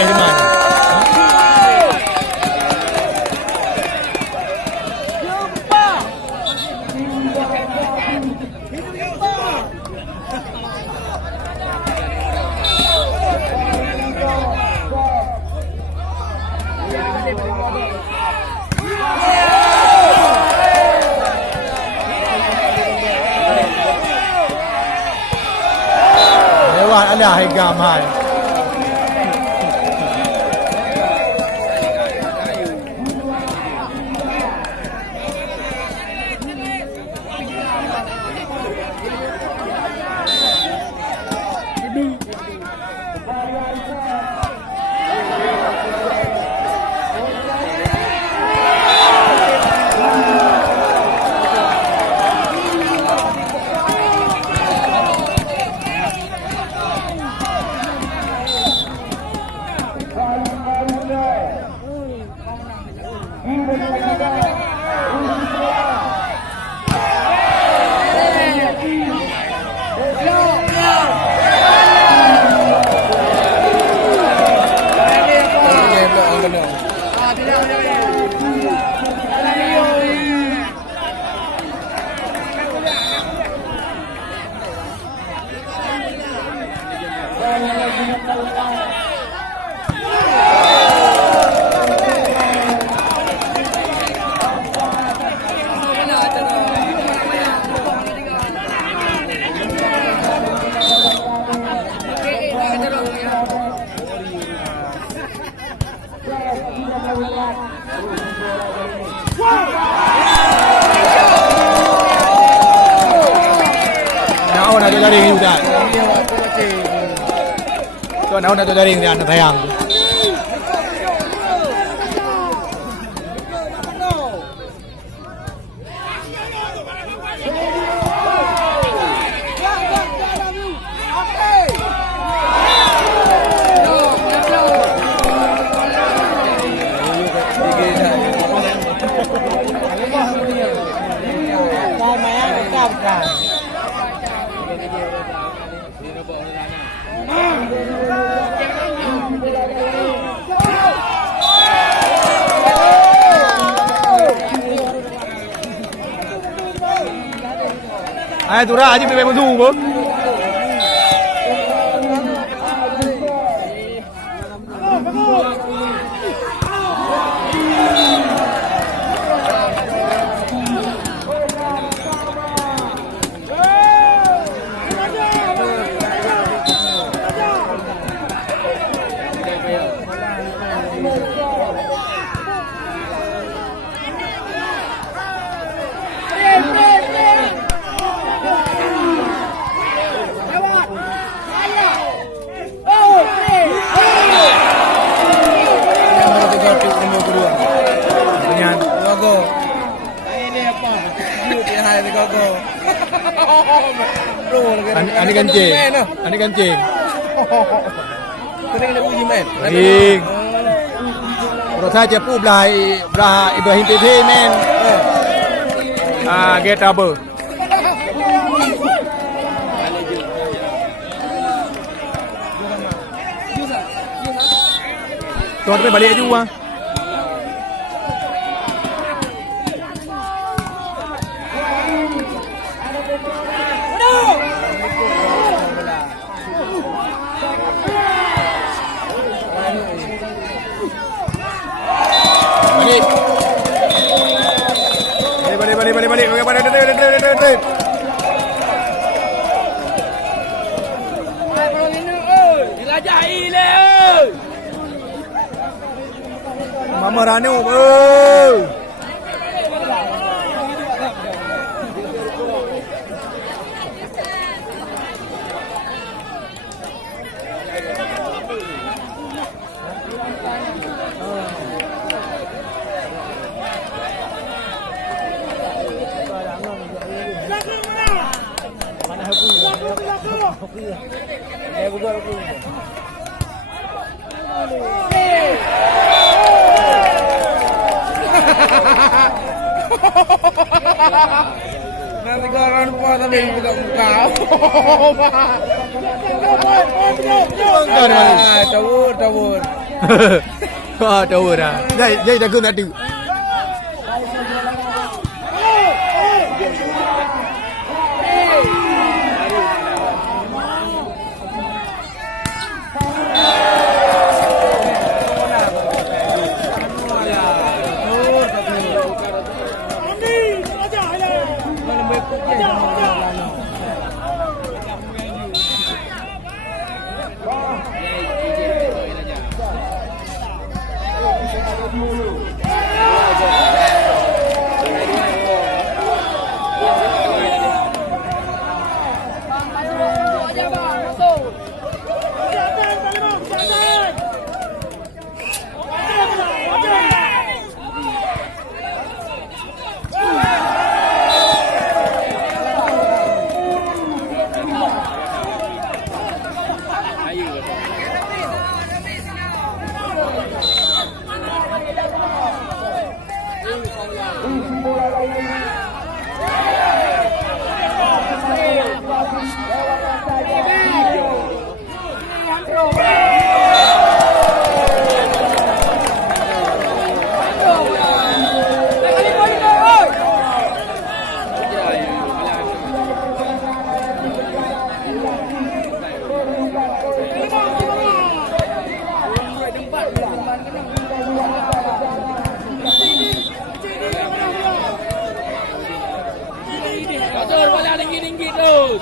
sampai di mana? Lewat ada harga mahal. Nak jaring juga. Tuan nak jaring dia nak tayang. Ai tu ra chứ mày muốn thu bố. Ani kancing. Ani kancing. Kena ada uji men. Ring. Rasa cepu belah Ibrahim TV men. Get double. Tuan tu balik juga. Balik. Mama Ranu, Nanti kalau lupa tapi buka muka. Tawur. Tahu dah. Jai dah guna tu. Ringgit terus.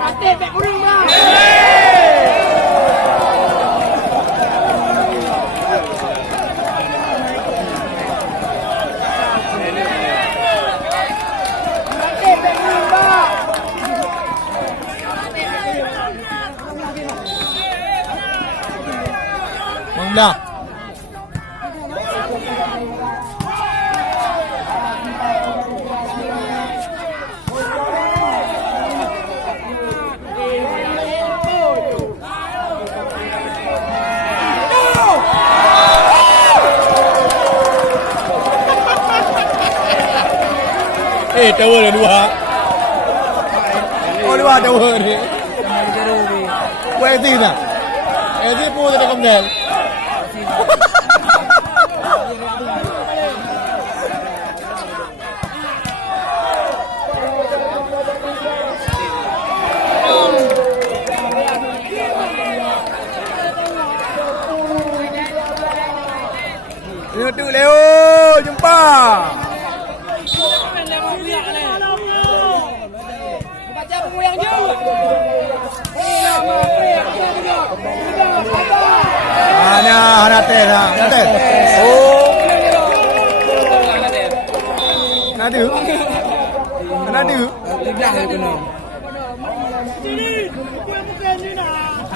Mati pek kurung bang. Dah. Tower dah dua. Oh dua tower ni. Where is it? Is it pun ada komdel? Tu Leo jumpa. Baca pengoyang je. Ana tera. Oh. Nadu. Tidak ada kena. Sini, bukan ni nak.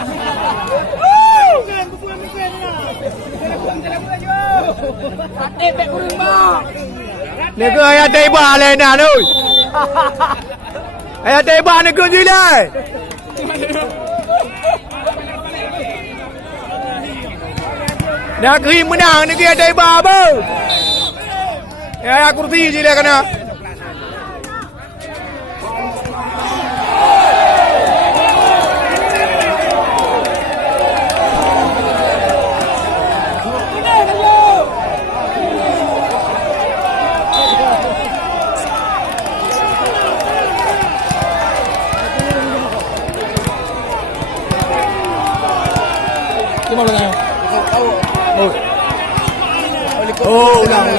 Bukan ni nak. Mati pek kurung bang. Ni ke ayat teba le nak tu. Ayat teba ni ke sini. Nak krim menang ni ke ayat teba apa? Ayat kursi je le kena. Cuma ulang. Oh, ulang.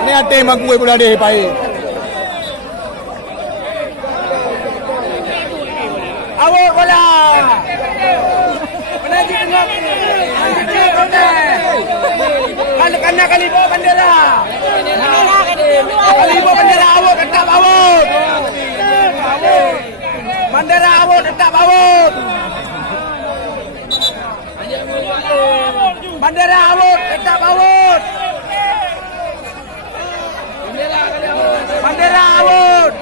Ni ada mak gue pula deh, pai. bola. Penalti tengah. Penalti protes. Kena Kalibo bendera. Kalibo bendera awak tetap awak. Bendera awak tetap awak. Bendera awak tetap awak. Bendera awak.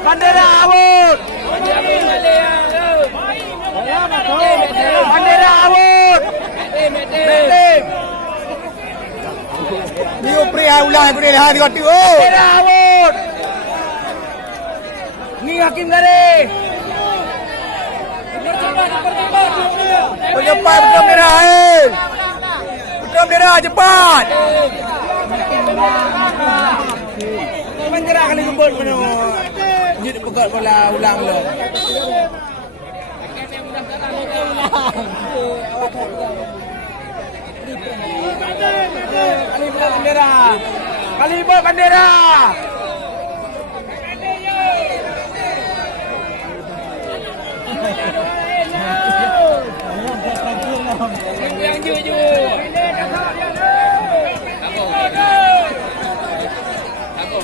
Bendera awak. Bendera awak. Ni upri ulah aku ni hari kau tu. Oh. Bendera awak. Ni hakim garis. Cepat betul merah eh. Betul merah cepat. Bendera kali gembul mana? Jut pegat bola ulang lo. Kali bendera. Kali bendera. Yang jujur. Aku.